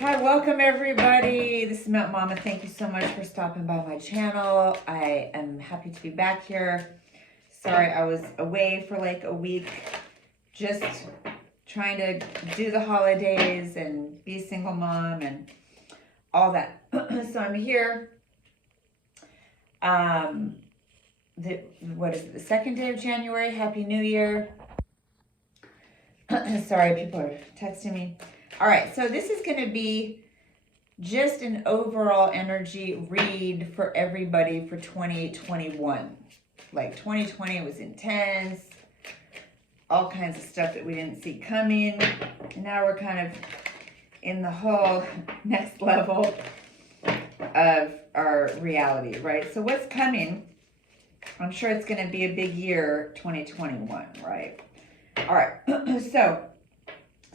Hi, welcome everybody. This is Mountain Mama. Thank you so much for stopping by my channel. I am happy to be back here. Sorry, I was away for like a week, just trying to do the holidays and be a single mom and all that. So I'm here. What is it? The 2nd day of January. Happy New Year. Sorry, people are texting me. All right, so this is going to be just an overall energy read for everybody for 2021. Like 2020 was intense, all kinds of stuff that we didn't see coming. And now we're kind of in the whole next level of our reality, right? So what's coming? I'm sure it's going to be a big year, 2021, right? All right, so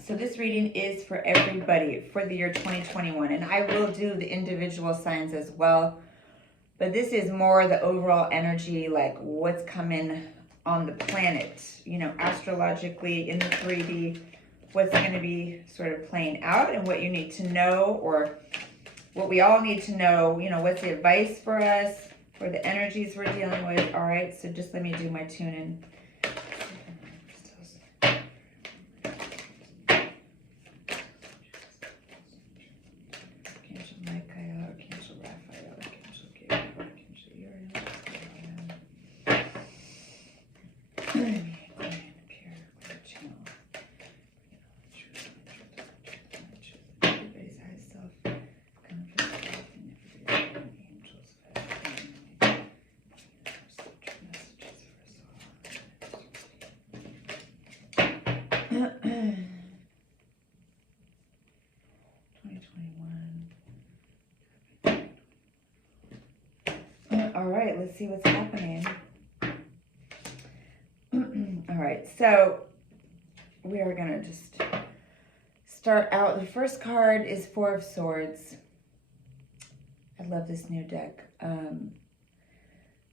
this reading is for everybody for the year 2021, and I will do the individual signs as well, but this is more the overall energy, like what's coming on the planet, you know, astrologically in the 3D, what's going to be sort of playing out and what you need to know, or what we all need to know, you know, what's the advice for us, for the energies we're dealing with. All right, so just let me do my tune-in. All right, let's see what's happening. All right, so we are going to just start out. The first card is 4 of Swords. I love this new deck.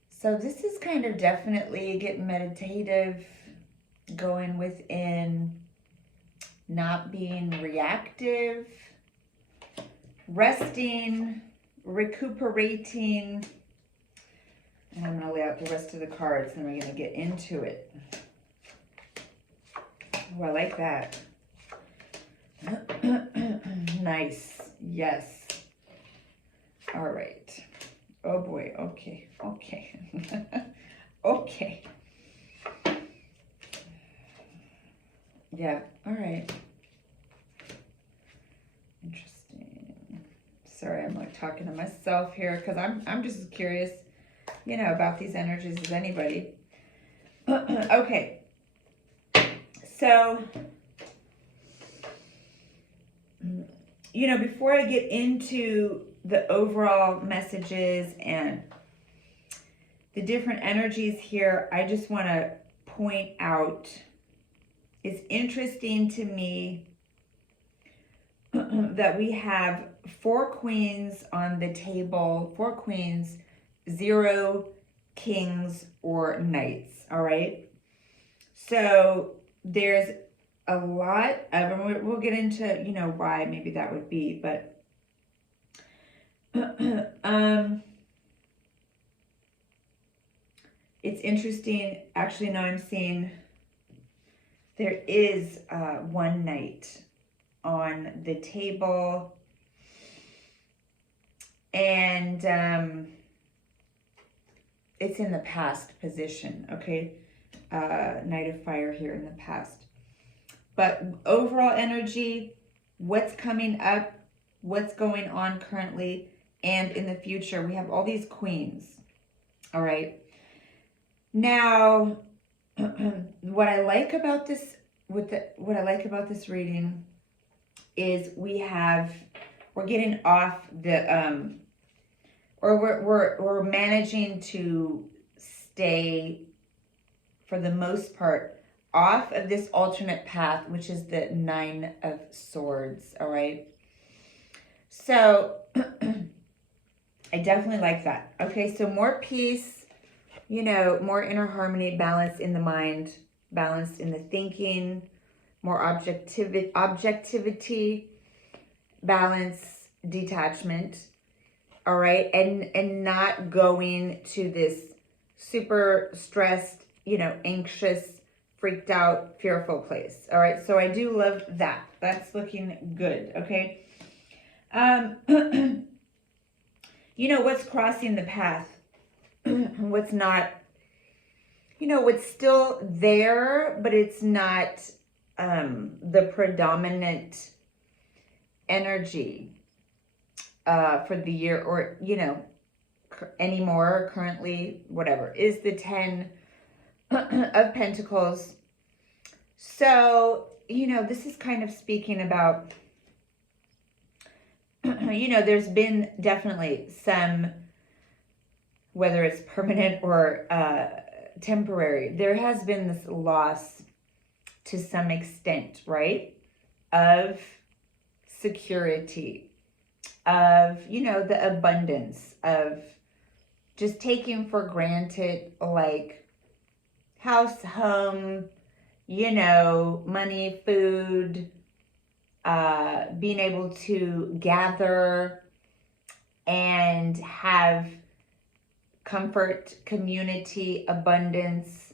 So this is kind of definitely getting meditative, going within, not being reactive, resting, recuperating. And I'm going to lay out the rest of the cards, and then we're going to get into it. Oh, I like that. Nice. Yes. All right. Oh, boy. Okay. Okay. Okay. Yeah. All right. Interesting. Sorry, I'm like talking to myself here because I'm just as curious, you know, about these energies as anybody. Okay. So, you know, before I get into the overall messages and the different energies here, I just want to point out, it's interesting to me that we have 4 queens on the table, 4 queens, 0 kings or knights, all right? So there's a lot of, and we'll get into, you know, why maybe that would be, but it's interesting. Actually, now I'm seeing there is 1 knight on the table, and it's in the past position, okay? Knight of Fire here in the past. But overall energy, what's coming up, what's going on currently, and in the future, we have all these queens, all right? Now, what I like about this, what I like about this reading is we're getting off the, or we're managing to stay, for the most part, off of this alternate path, which is the 9 of Swords, all right? So, I definitely like that. Okay, so more peace, you know, more inner harmony, balance in the mind, balance in the thinking, more objectivity, balance, detachment, all right, and not going to this super stressed, you know, anxious, freaked out, fearful place. All right, so I do love that. That's looking good. Okay. You know, what's crossing the path, what's not, you know, what's still there, but it's not the predominant energy for the year, or, you know, anymore, currently, whatever, is the 10 of Pentacles. So, you know, this is kind of speaking about, you know, there's been definitely some, whether it's permanent or temporary, there has been this loss to some extent, right, of security, of, you know, the abundance of just taking for granted, like house, home, you know, money, food, being able to gather and have comfort, community, abundance,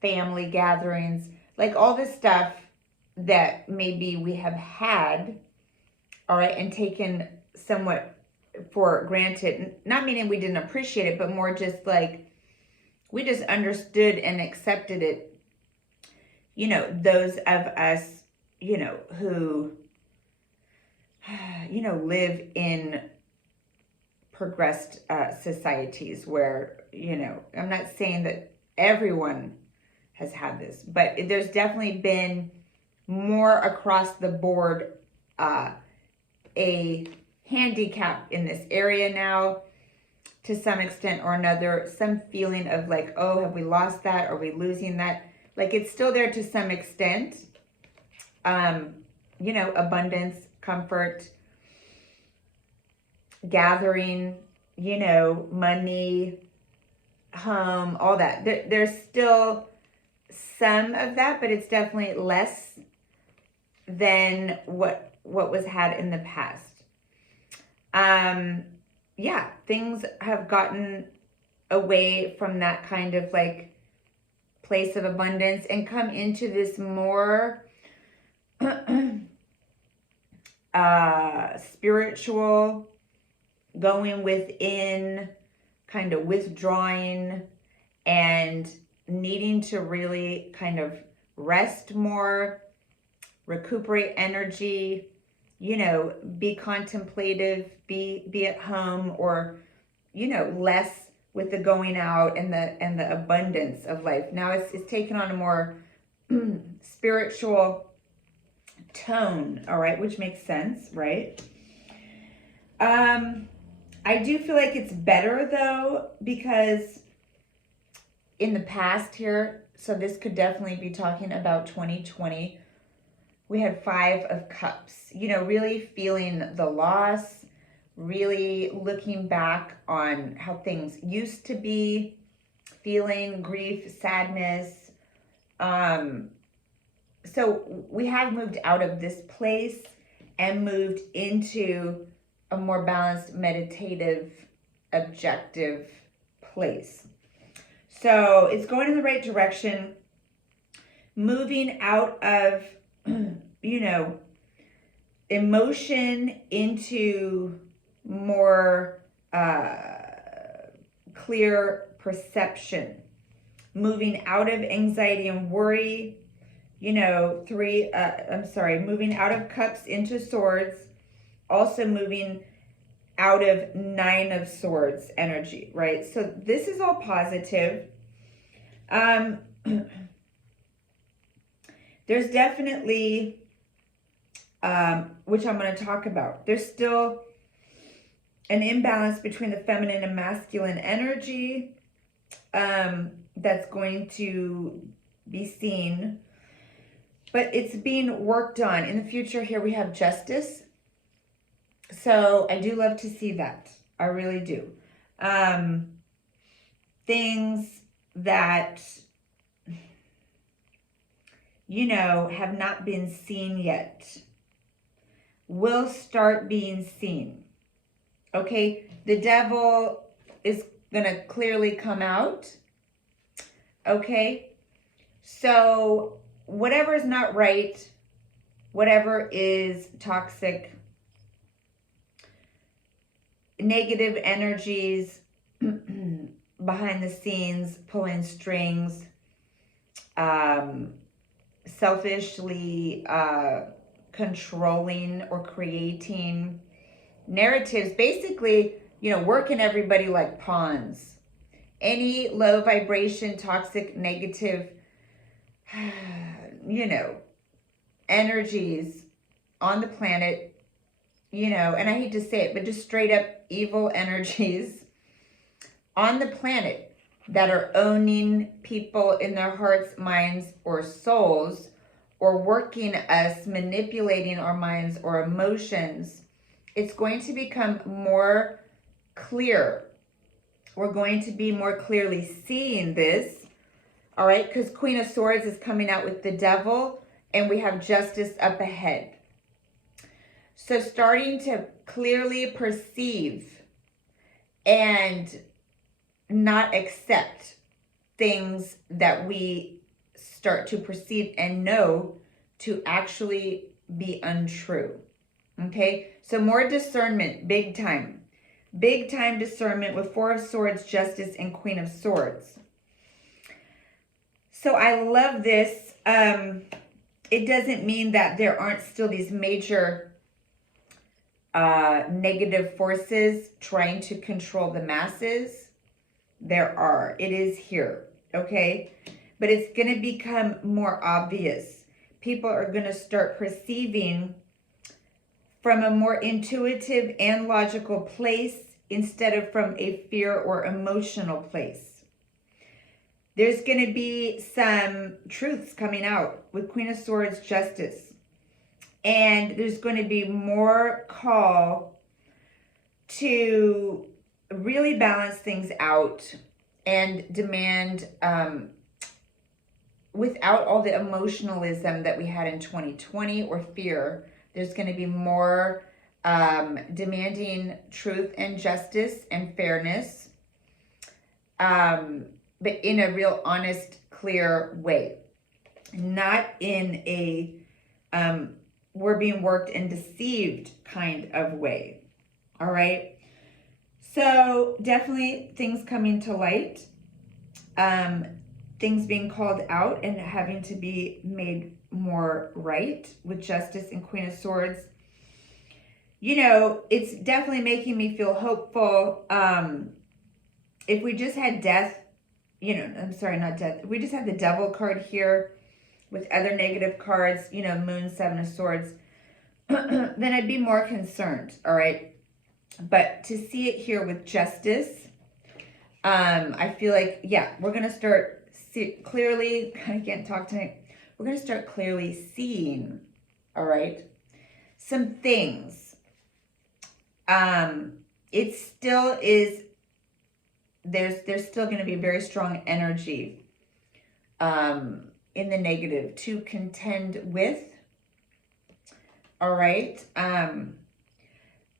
family gatherings, like all this stuff that maybe we have had, all right, and taken somewhat for granted. Not meaning we didn't appreciate it, but more just like we just understood and accepted it. You know, those of us, you know, who, you know, live in progressed societies where, you know, I'm not saying that everyone has had this, but there's definitely been more across the board a handicap in this area now, to some extent or another, some feeling of like, oh, have we lost that? Are we losing that? Like, it's still there to some extent. You know, abundance, comfort, gathering, you know, money, home, all that. There's still some of that, but it's definitely less than what was had in the past. Yeah, things have gotten away from that kind of like place of abundance and come into this more spiritual, going within, kind of withdrawing and needing to really kind of rest more, recuperate energy, you know, be contemplative, be at home, or, you know, less with the going out and the abundance of life. Now it's taken on a more spiritual tone, all right, which makes sense, right? I do feel like it's better though, because in the past here, so this could definitely be talking about 2020, we had 5 of Cups, you know, really feeling the loss, really looking back on how things used to be, feeling grief, sadness. So we have moved out of this place and moved into a more balanced, meditative, objective place. So it's going in the right direction, moving out of, you know, emotion into more clear perception, moving out of anxiety and worry, you know, moving out of Cups into Swords, also moving out of 9 of Swords energy, right? So this is all positive. There's definitely, which I'm going to talk about, there's still an imbalance between the feminine and masculine energy that's going to be seen, but it's being worked on. In the future here we have Justice. So I do love to see that. I really do. Things that, you know, have not been seen yet. will start being seen. Okay, the devil is gonna clearly come out. Okay, so whatever is not right, whatever is toxic, negative energies behind the scenes, pulling strings, selfishly controlling or creating narratives, basically, working everybody like pawns. Any low vibration, toxic, negative, energies on the planet, and I hate to say it, but just straight up evil energies on the planet that are owning people in their hearts, minds, or souls, or working us, manipulating our minds or emotions, it's going to become more clear. We're going to be more clearly seeing this, all right? Because Queen of Swords is coming out with the Devil, and we have Justice up ahead. So starting to clearly perceive and not accept things that we start to perceive and know to actually be untrue. Okay, so more discernment, big time discernment with Four of Swords, Justice, and Queen of Swords. So I love this. It doesn't mean that there aren't still these major negative forces trying to control the masses. There are. It is here. Okay, but it's going to become more obvious. People are going to start perceiving from a more intuitive and logical place instead of from a fear or emotional place. There's going to be some truths coming out with Queen of Swords, Justice. And there's going to be more call to really balance things out and demand, without all the emotionalism that we had in 2020 or fear. There's going to be more demanding truth and justice and fairness, but in a real honest, clear way. Not in a we're being worked and deceived kind of way. All right? So definitely things coming to light. Things being called out and having to be made more right with Justice and Queen of Swords. It's definitely making me feel hopeful. If we just had death, I'm sorry, not death. If we just had the Devil card here with other negative cards, Moon, Seven of Swords, then I'd be more concerned, all right? But to see it here with Justice, I feel like, we're going to start clearly, I can't talk tonight. We're going to start clearly seeing, all right, some things. It still is, there's still going to be a very strong energy in the negative to contend with, all right?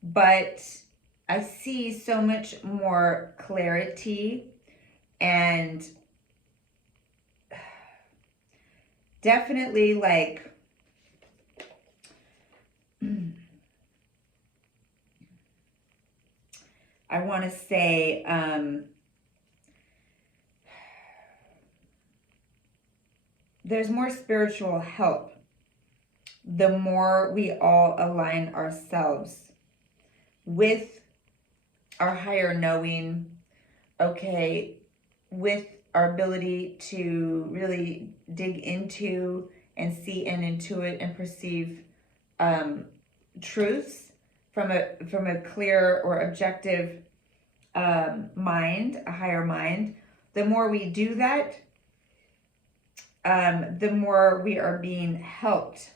But I see so much more clarity and definitely like I want to say there's more spiritual help the more we all align ourselves with our higher knowing, okay, with our ability to really dig into and see and intuit and perceive truths from a clear or objective mind, a higher mind. The more we do that, the more we are being helped.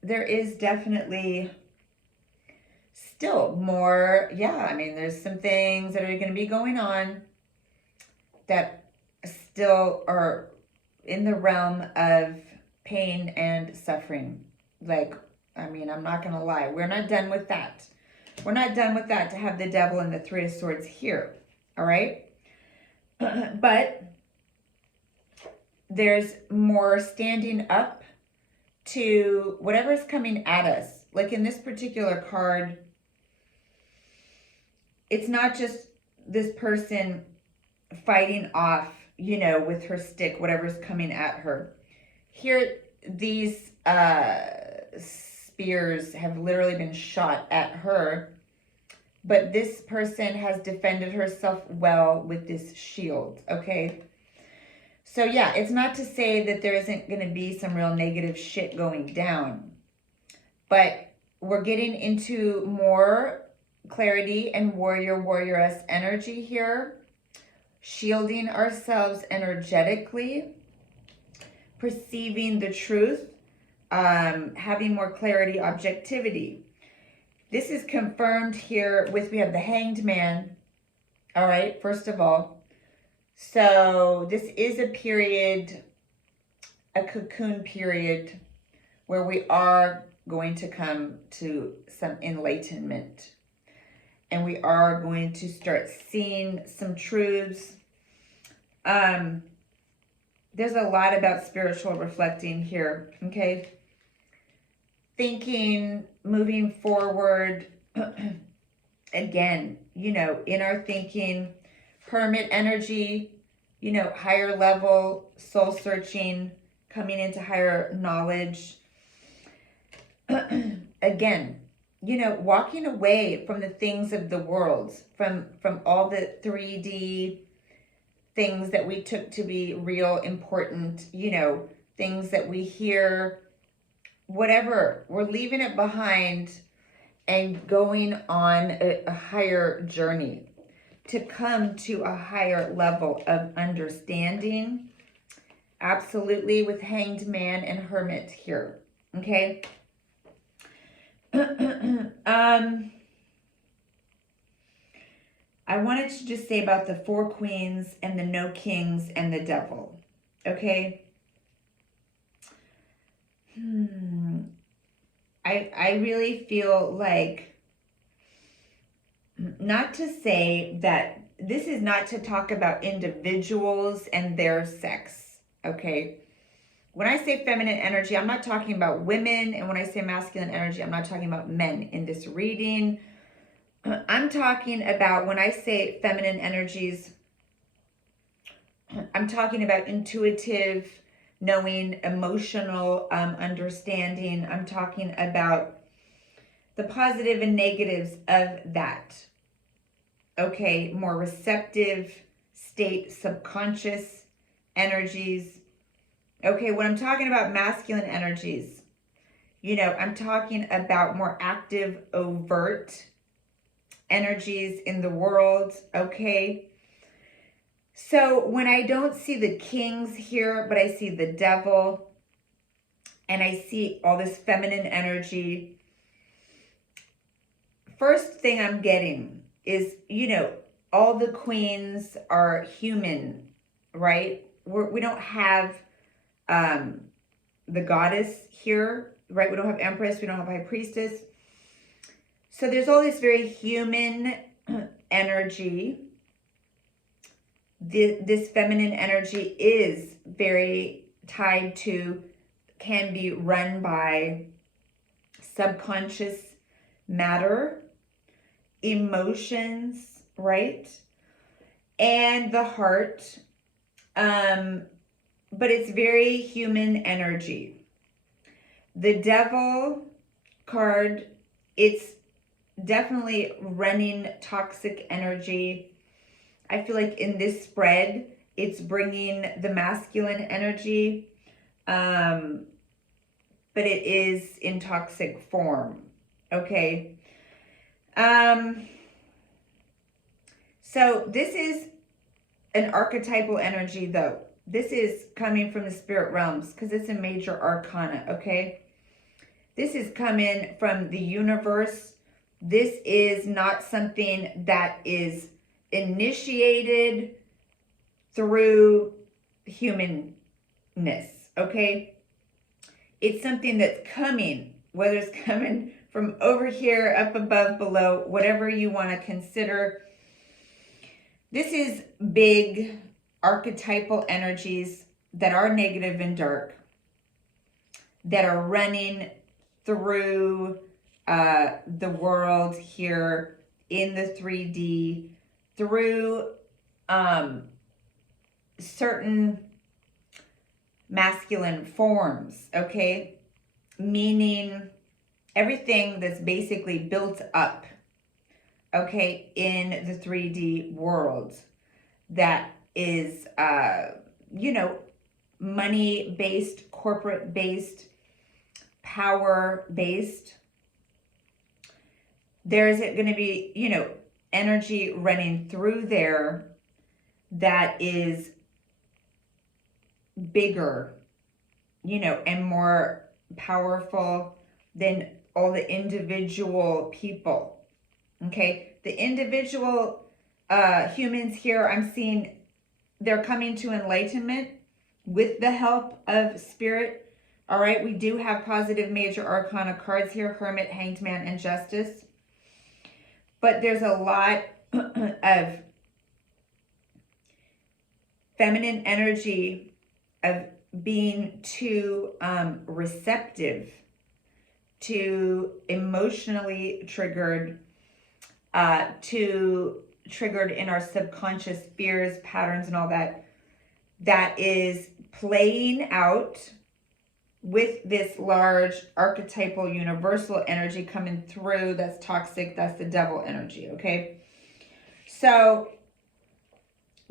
There is definitely still more, there's some things that are going to be going on that still are in the realm of pain and suffering. Like, I mean, I'm not going to lie. We're not done with that. We're not done with that to have the Devil and the Three of Swords here. All right? But there's more standing up to whatever's coming at us. Like in this particular card, it's not just this person fighting off, you know, with her stick, whatever's coming at her. Here, these spears have literally been shot at her, but this person has defended herself well with this shield, okay? So yeah, it's not to say that there isn't going to be some real negative shit going down, but we're getting into more clarity and warrioress energy here, shielding ourselves energetically, perceiving the truth, having more clarity, objectivity. This is confirmed here with, we have the Hanged Man, all right, first of all. So this is a period, a cocoon period, where we are going to come to some enlightenment. And we are going to start seeing some truths. There's a lot about spiritual reflecting here, okay? Thinking, moving forward. Again, you know, in our thinking, hermit energy, you know, higher level, soul searching, coming into higher knowledge. Again, you know, walking away from the things of the world, from all the 3D things that we took to be real important, you know, things that we hear, whatever. We're leaving it behind and going on a higher journey to come to a higher level of understanding. Absolutely, with Hanged Man and Hermit here, okay? I wanted to just say about the Four Queens and the No Kings and the Devil, okay? I really feel like, not to say that this is not to talk about individuals and their sex, okay? When I say feminine energy, I'm not talking about women. And when I say masculine energy, I'm not talking about men in this reading. I'm talking about, when I say feminine energies, I'm talking about intuitive, knowing, emotional understanding. I'm talking about the positive and negatives of that. Okay, more receptive state, subconscious energies. Okay, when I'm talking about masculine energies, you know, I'm talking about more active, overt energies in the world, okay? So when I don't see the kings here, but I see the devil, and I see all this feminine energy, first thing I'm getting is, you know, all the queens are human, right? We don't have the goddess here, right? We don't have empress, we don't have high priestess. So there's all this very human energy. This feminine energy is very tied to, can be run by subconscious matter, emotions, right? And the heart. But it's very human energy. The Devil card, it's definitely running toxic energy. I feel like in this spread, it's bringing the masculine energy, but it is in toxic form, okay? So this is an archetypal energy, though. This is coming from the spirit realms because it's a major arcana, okay? This is coming from the universe. This is not something that is initiated through human okay? It's something that's coming, whether it's coming from over here, up above, below, whatever you want to consider. This is big archetypal energies that are negative and dark, that are running through the world here in the 3D, through certain masculine forms, okay? Meaning everything that's basically built up, okay, in the 3D world that is, you know, money-based, corporate-based, power-based. There's going to be, you know, energy running through there that is bigger, you know, and more powerful than all the individual people, okay? The individual humans here, I'm seeing they're coming to enlightenment with the help of spirit, all right? We do have positive major arcana cards here, Hermit, Hanged Man, and Justice. But there's a lot of feminine energy of being too receptive, too emotionally triggered, too triggered in our subconscious fears, patterns, and all that, that is playing out with this large archetypal universal energy coming through. That's toxic. That's the devil energy, okay? So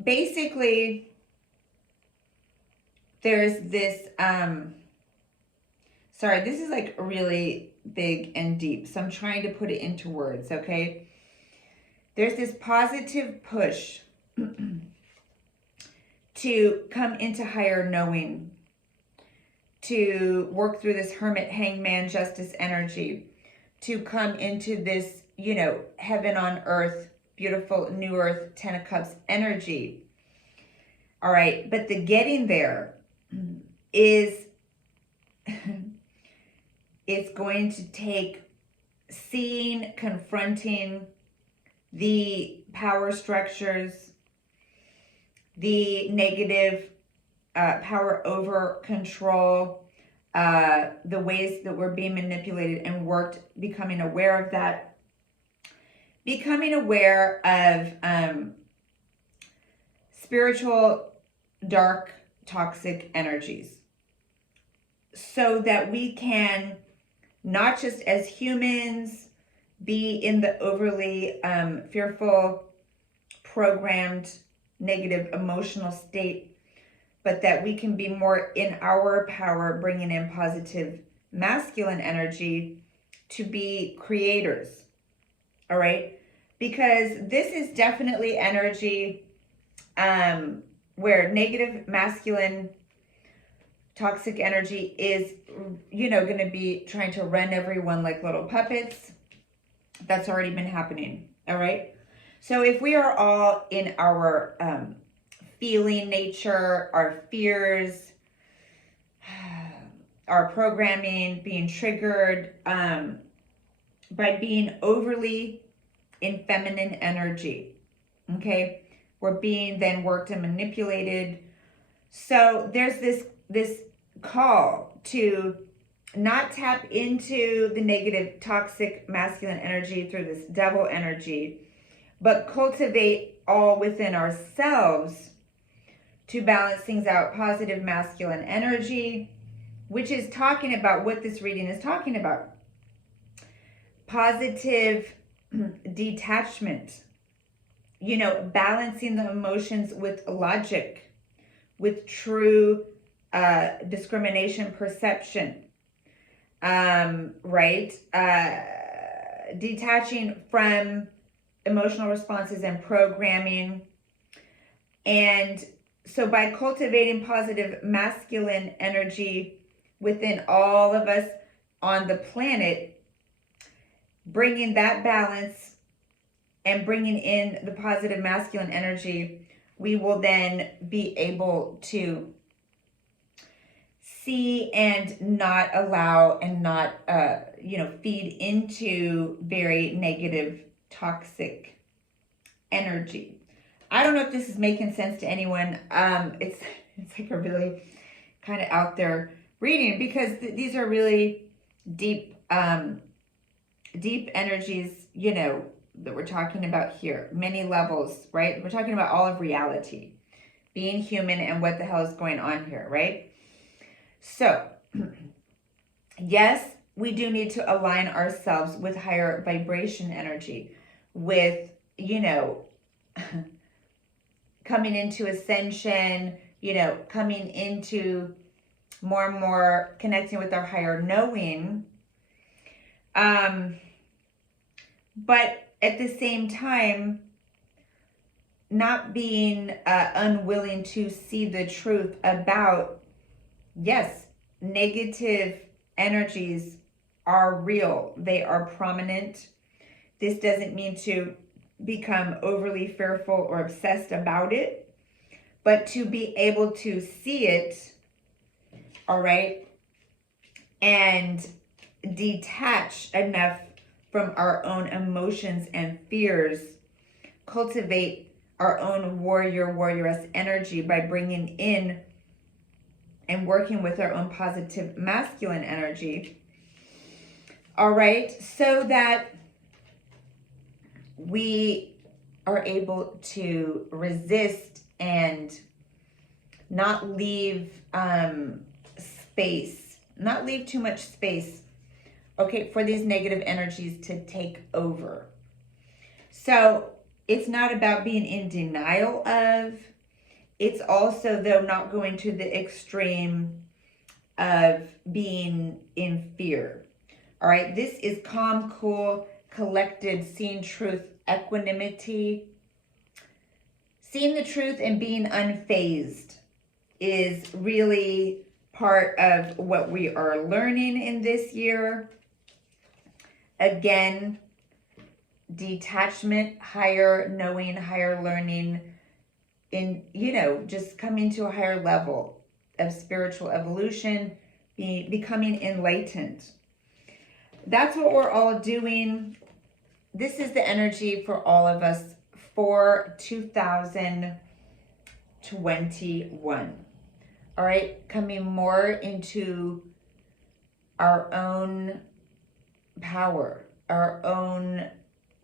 basically, there's this, sorry, this is like really big and deep, so I'm trying to put it into words, okay? There's this positive push to come into higher knowing, to work through this Hermit, Hangman, Justice energy, to come into this, you know, heaven on earth, beautiful new earth, 10 of Cups energy. All right, but the getting there is, it's going to take seeing, confronting the power structures, the negative power over control, the ways that we're being manipulated and worked, becoming aware of that, becoming aware of spiritual, dark, toxic energies, so that we can, not just as humans, be in the overly fearful, programmed, negative emotional state, but that we can be more in our power, bringing in positive masculine energy to be creators, all right? Because this is definitely energy where negative masculine toxic energy is, you know, going to be trying to run everyone like little puppets. That's already been happening, all right? So if we are all in our feeling nature, our fears, our programming, being triggered by being overly in feminine energy, okay? We're being then worked and manipulated. So there's this call to not tap into the negative, toxic, masculine energy through this devil energy, but cultivate all within ourselves to balance things out. Positive masculine energy, which is talking about what this reading is talking about. Positive detachment, you know, balancing the emotions with logic, with true discrimination, perception, right? Detaching from emotional responses and programming. And so by cultivating positive masculine energy within all of us on the planet, bringing that balance and bringing in the positive masculine energy, we will then be able to see and not allow and not, feed into very negative, toxic energy. I don't know if this is making sense to anyone. It's like a really kind of out there reading, because these are really deep, deep energies, that we're talking about here. Many levels, right? We're talking about all of reality, being human, and what the hell is going on here, right? So, yes, we do need to align ourselves with higher vibration energy, with, coming into ascension, coming into more and more connecting with our higher knowing. But at the same time, not being unwilling to see the truth about, yes, negative energies are real. They are prominent. This doesn't mean to become overly fearful or obsessed about it, but to be able to see it, all right, and detach enough from our own emotions and fears, cultivate our own warrioress energy by bringing in and working with our own positive masculine energy, all right, so that we are able to resist and not leave space, not leave too much space, okay, for these negative energies to take over. So it's not about being in denial of, it's also, though, not going to the extreme of being in fear. All right, this is calm, cool, collected, seeing truth, equanimity. Seeing the truth and being unfazed is really part of what we are learning in this year. Again, detachment, higher knowing, higher learning, in, just coming to a higher level of spiritual evolution, becoming enlightened. That's what we're all doing. This is the energy for all of us for 2021. All right, coming more into our own power, our own,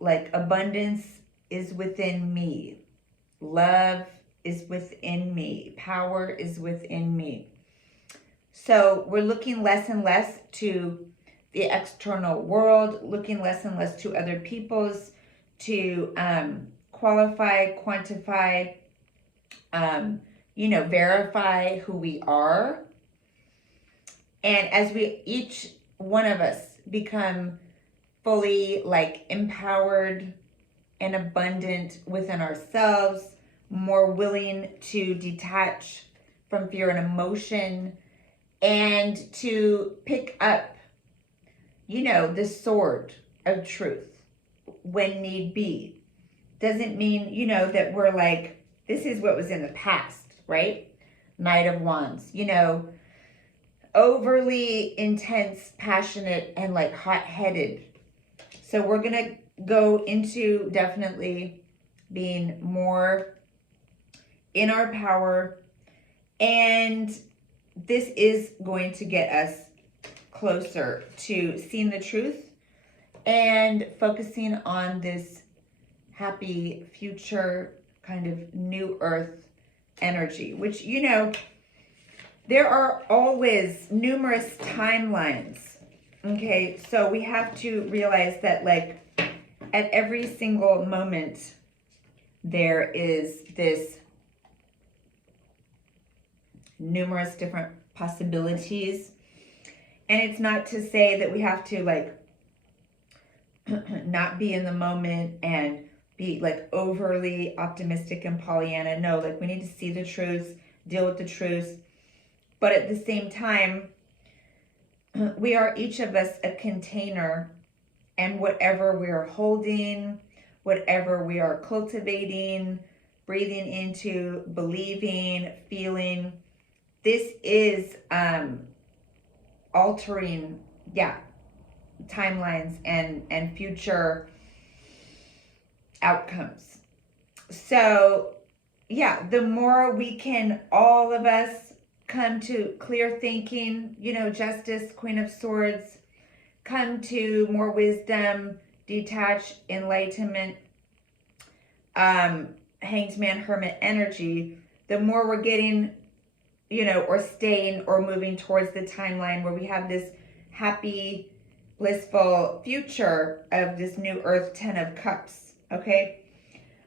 abundance is within me. Love is within me. Power is within me. So we're looking less and less to the external world, looking less and less to other people's, to qualify, quantify, verify who we are. And as we, each one of us, become fully empowered and abundant within ourselves, more willing to detach from fear and emotion, and to pick up, the sword of truth when need be. Doesn't mean, that we're this is what was in the past, right? Knight of Wands, overly intense, passionate, and hot-headed. So we're going to go into definitely being more in our power, and this is going to get us closer to seeing the truth and focusing on this happy future kind of new earth energy, which, there are always numerous timelines. Okay, so we have to realize that at every single moment there is this numerous different possibilities. And it's not to say that we have to not be in the moment and be overly optimistic and Pollyanna. No, we need to see the truths, deal with the truths. But at the same time, we are each of us a container, and whatever we are holding, whatever we are cultivating, breathing into, believing, feeling, this is altering, yeah, timelines and future outcomes. So yeah, the more we can, all of us, come to clear thinking, you know, Justice, Queen of Swords, come to more wisdom, detach, enlightenment, Hanged Man, Hermit energy, the more we're getting, you know, or staying or moving towards the timeline where we have this happy, blissful future of this new Earth 10 of Cups, okay?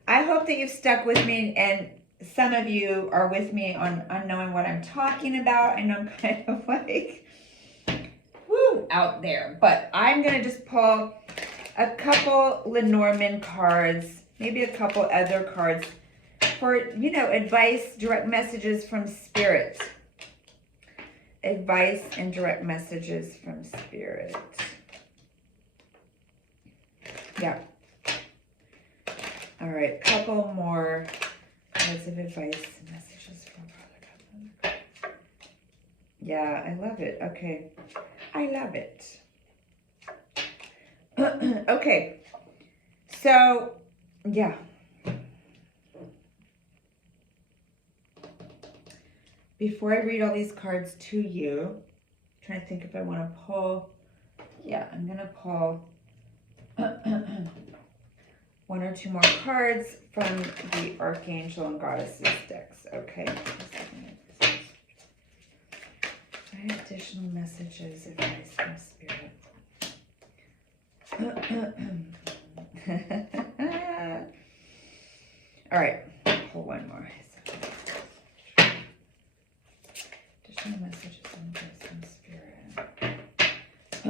I hope that you've stuck with me, and some of you are with me on knowing what I'm talking about. I know I'm kind of like, woo, out there. But I'm going to just pull a couple Lenormand cards, maybe a couple other cards for, you know, advice, direct messages from Spirit. Advice and direct messages from Spirit. Yeah. All right, couple more words of advice and messages from. Yeah, I love it. Okay, I love it. Okay, so yeah. Before I read all these cards to you, I'm trying to think if I want to pull. Yeah, I'm gonna pull one or two more cards from the Archangel and Goddesses decks. Okay. Additional messages, advice from Spirit. All right, pull one more. Additional messages and advice from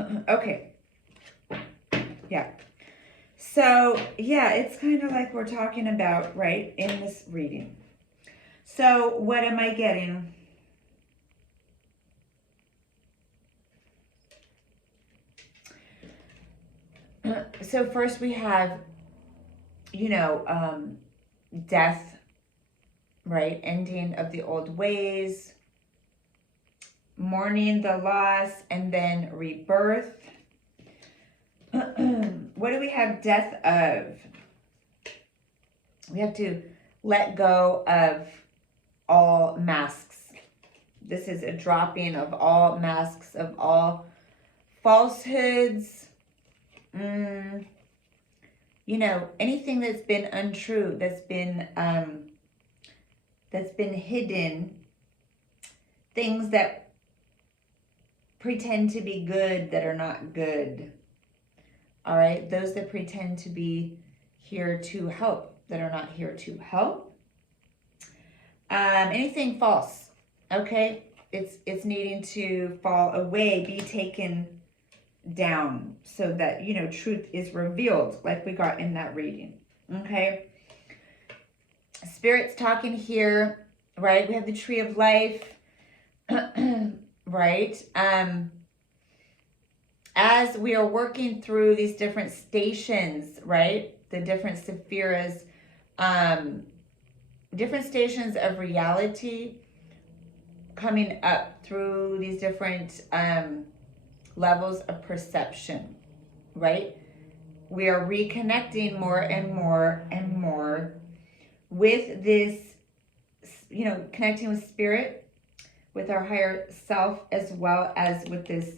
Spirit. Okay. Yeah. So, yeah, it's kind of like we're talking about, right, in this reading. So, what am I getting? So, first we have, you know, death, right? Ending of the old ways, mourning the loss, and then rebirth. What do we have death of? We have to let go of all masks. This is a dropping of all masks, of all falsehoods. You know, anything that's been untrue, that's been hidden, things that pretend to be good that are not good. All right, those that pretend to be here to help that are not here to help. Anything false, okay? It's needing to fall away, be taken down, so that, you know, truth is revealed, like we got in that reading. Okay, Spirit's talking here, right? We have the Tree of Life, right? As we are working through these different stations, right? The different sephiras, different stations of reality, coming up through these different levels of perception, right? We are reconnecting more and more and more with this, you know, connecting with Spirit, with our higher self, as well as with this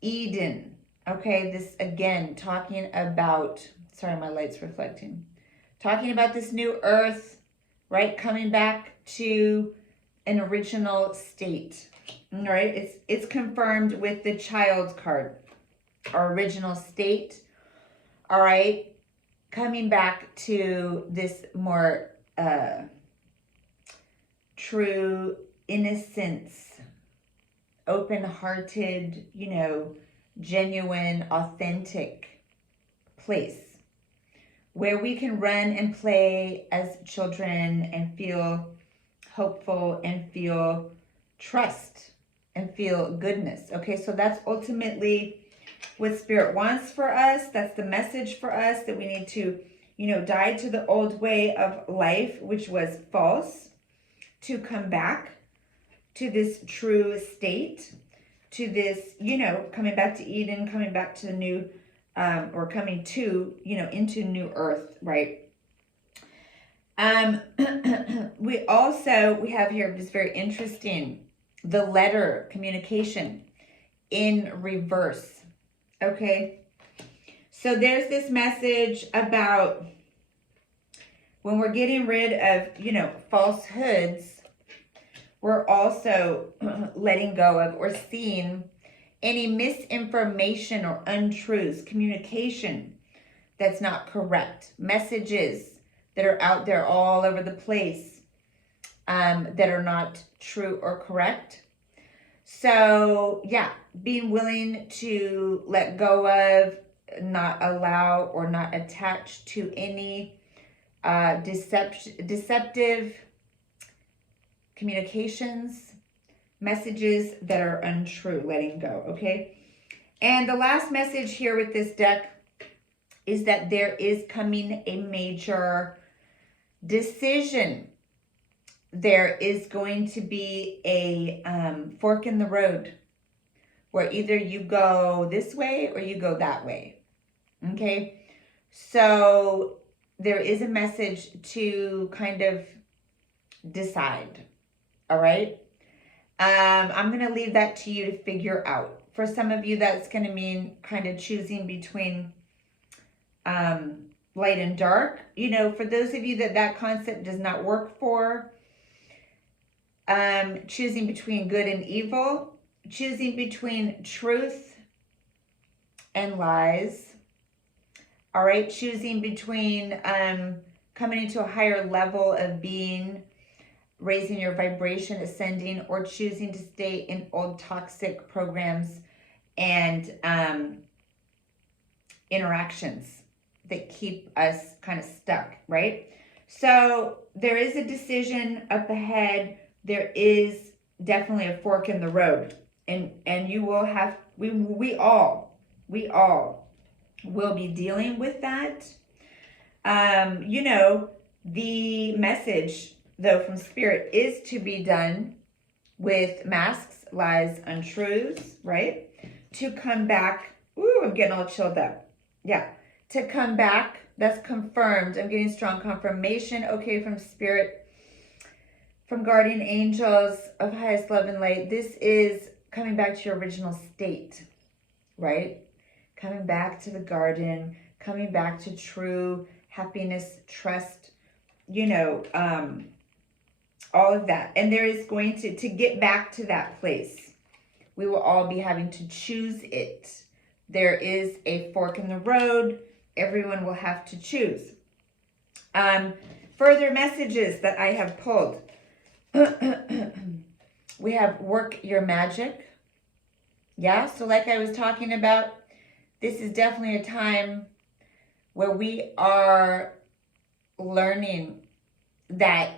Eden. Okay, this again, talking about, sorry, my light's reflecting. Talking about this new earth, right? Coming back to an original state. All right, it's confirmed with the Child card. Our original state. All right, coming back to this more true innocence, open-hearted, you know, genuine, authentic place where we can run and play as children and feel hopeful and feel trust and feel goodness. Okay, so that's ultimately what Spirit wants for us. That's the message for us, that we need to, you know, die to the old way of life, which was false, to come back to this true state. to this, you know, coming back to Eden, coming back to the new, or coming to, you know, into new earth, right? We have here, this very interesting, the letter communication in reverse. Okay. So there's this message about when we're getting rid of, you know, falsehoods, we're also letting go of or seeing any misinformation or untruths, communication that's not correct, messages that are out there all over the place, that are not true or correct. So yeah, being willing to let go of, not allow or not attach to any deceptive communications, messages that are untrue, letting go, okay? And the last message here with this deck is that there is coming a major decision. There is going to be a fork in the road where either you go this way or you go that way, okay? So there is a message to kind of decide, all right? I'm going to leave that to you to figure out. For some of you, that's going to mean kind of choosing between light and dark. You know, for those of you that concept does not work for, choosing between good and evil, choosing between truth and lies, all right? Choosing between coming into a higher level of being, raising your vibration, ascending, or choosing to stay in old toxic programs and interactions that keep us kind of stuck, right? So there is a decision up ahead. There is definitely a fork in the road, and you will have, we all will be dealing with that. You know, the message though from Spirit is to be done with masks, lies, untruths, right? To come back. Ooh, I'm getting all chilled up. Yeah. To come back. That's confirmed. I'm getting strong confirmation. Okay, from Spirit, from guardian angels of highest love and light. This is coming back to your original state, right? Coming back to the garden, coming back to true happiness, trust, you know, all of that. And there is going to get back to that place, we will all be having to choose it. There is a fork in the road. Everyone will have to choose. Further messages that I have pulled. We have work your magic. Yeah, so like I was talking about, this is definitely a time where we are learning that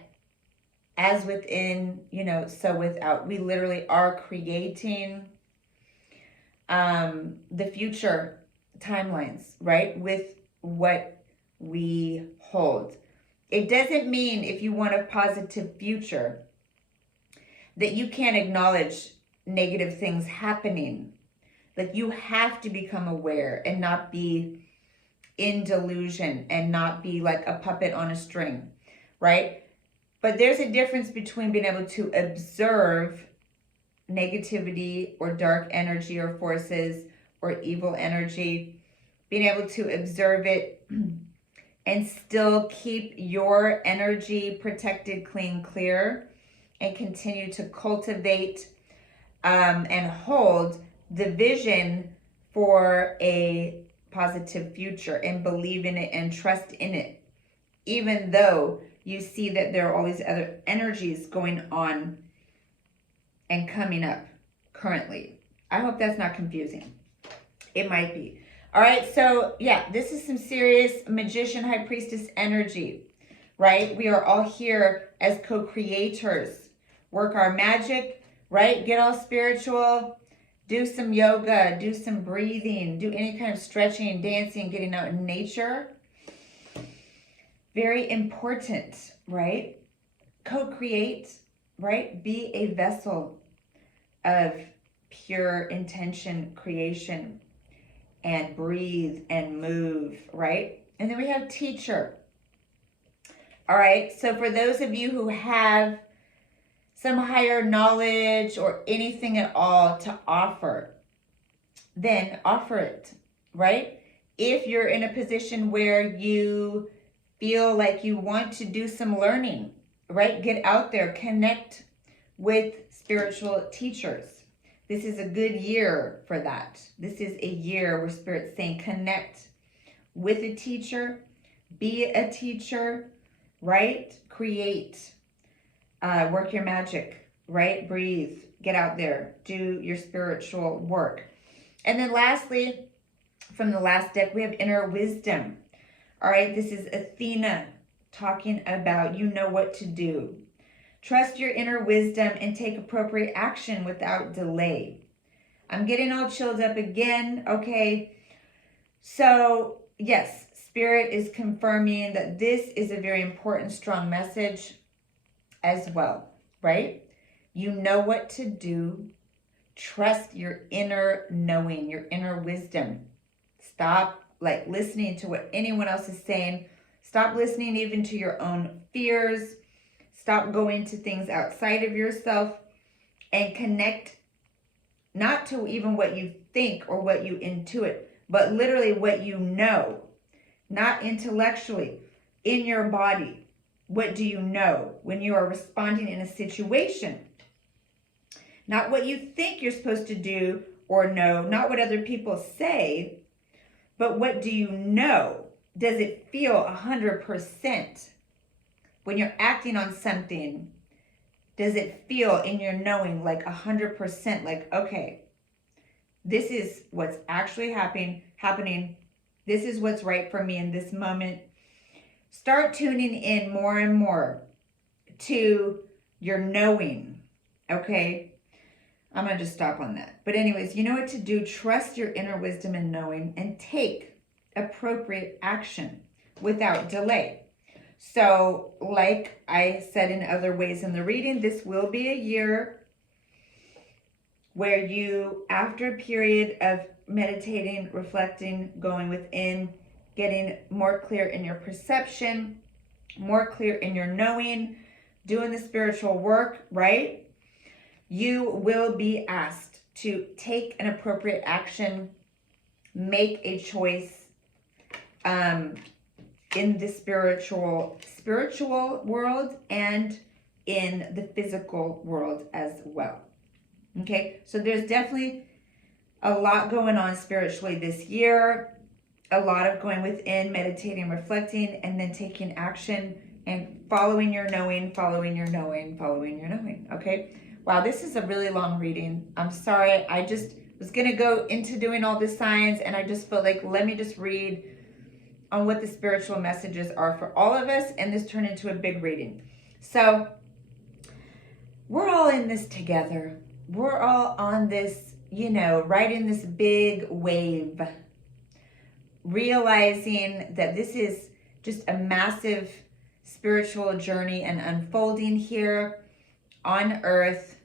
as within, you know, so without. We literally are creating the future timelines, right? With what we hold. It doesn't mean if you want a positive future that you can't acknowledge negative things happening. Like, you have to become aware and not be in delusion and not be like a puppet on a string, right? But there's a difference between being able to observe negativity or dark energy or forces or evil energy, being able to observe it and still keep your energy protected, clean, clear, and continue to cultivate and hold the vision for a positive future and believe in it and trust in it, even though you see that there are all these other energies going on and coming up currently. I hope that's not confusing. It might be. All right, so yeah, this is some serious magician, high priestess energy, right? We are all here as co-creators. Work our magic, right? Get all spiritual. Do some yoga, do some breathing, do any kind of stretching, dancing, getting out in nature. Very important, right? Co-create, right? Be a vessel of pure intention creation and breathe and move, right? And then we have teacher. All right, so for those of you who have some higher knowledge or anything at all to offer, then offer it, right? If you're in a position where you feel like you want to do some learning, right? Get out there, connect with spiritual teachers. This is a good year for that. This is a year where Spirit's saying connect with a teacher, be a teacher, right? Create, work your magic, right? Breathe, get out there, do your spiritual work. And then lastly, from the last deck, we have inner wisdom. All right, this is Athena talking about you know what to do. Trust your inner wisdom and take appropriate action without delay. I'm getting all chilled up again, okay? So, yes, Spirit is confirming that this is a very important, strong message as well, right? You know what to do. Trust your inner knowing, your inner wisdom. Stop listening to what anyone else is saying. Stop listening even to your own fears. Stop going to things outside of yourself and connect not to even what you think or what you intuit, but literally what you know, not intellectually, in your body. What do you know when you are responding in a situation? Not what you think you're supposed to do or know, not what other people say, but what do you know? Does it feel 100%? When you're acting on something, does it feel in your knowing like 100%? Like, okay, this is what's actually happening. This is what's right for me in this moment. Start tuning in more and more to your knowing, okay? I'm going to just stop on that. But anyways, you know what to do. Trust your inner wisdom and knowing and take appropriate action without delay. So like I said in other ways in the reading, this will be a year where you, after a period of meditating, reflecting, going within, getting more clear in your perception, more clear in your knowing, doing the spiritual work, right? You will be asked to take an appropriate action, make a choice in the spiritual world and in the physical world as well. Okay, so there's definitely a lot going on spiritually this year, a lot of going within, meditating, reflecting, and then taking action and following your knowing, following your knowing, following your knowing, okay? Wow, this is a really long reading. I'm sorry, I just was going to go into doing all the signs, and I just felt like, let me just read on what the spiritual messages are for all of us, and this turned into a big reading. So, we're all in this together. We're all on this, riding this big wave, realizing that this is just a massive spiritual journey and unfolding here on Earth,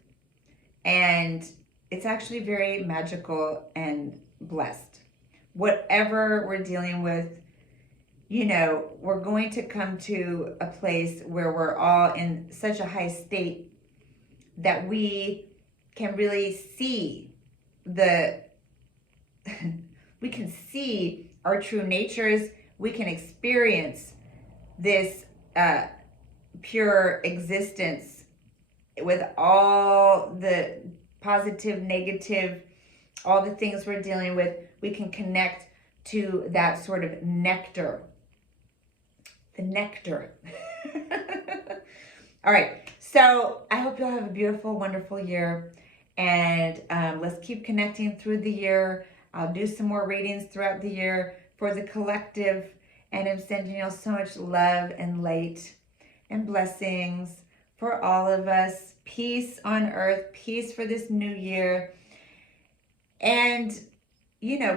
and it's actually very magical and blessed. Whatever we're dealing with, we're going to come to a place where we're all in such a high state that we can really see we can see our true natures. We can experience this pure existence with all the positive, negative, all the things we're dealing with. We can connect to that sort of nectar. The nectar. All right. So I hope you'll have a beautiful, wonderful year. And let's keep connecting through the year. I'll do some more readings throughout the year for the collective. And I'm sending you so much love and light and blessings for all of us. Peace on earth, peace for this new year. And,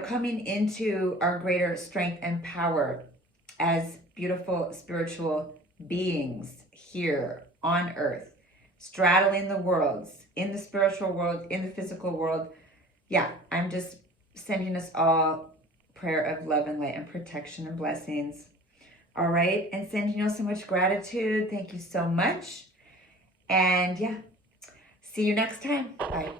coming into our greater strength and power as beautiful spiritual beings here on earth, straddling the worlds, in the spiritual world, in the physical world, yeah, I'm just sending us all prayer of love and light and protection and blessings. All right. And sending you so much gratitude. Thank you so much. And yeah, see you next time. Bye.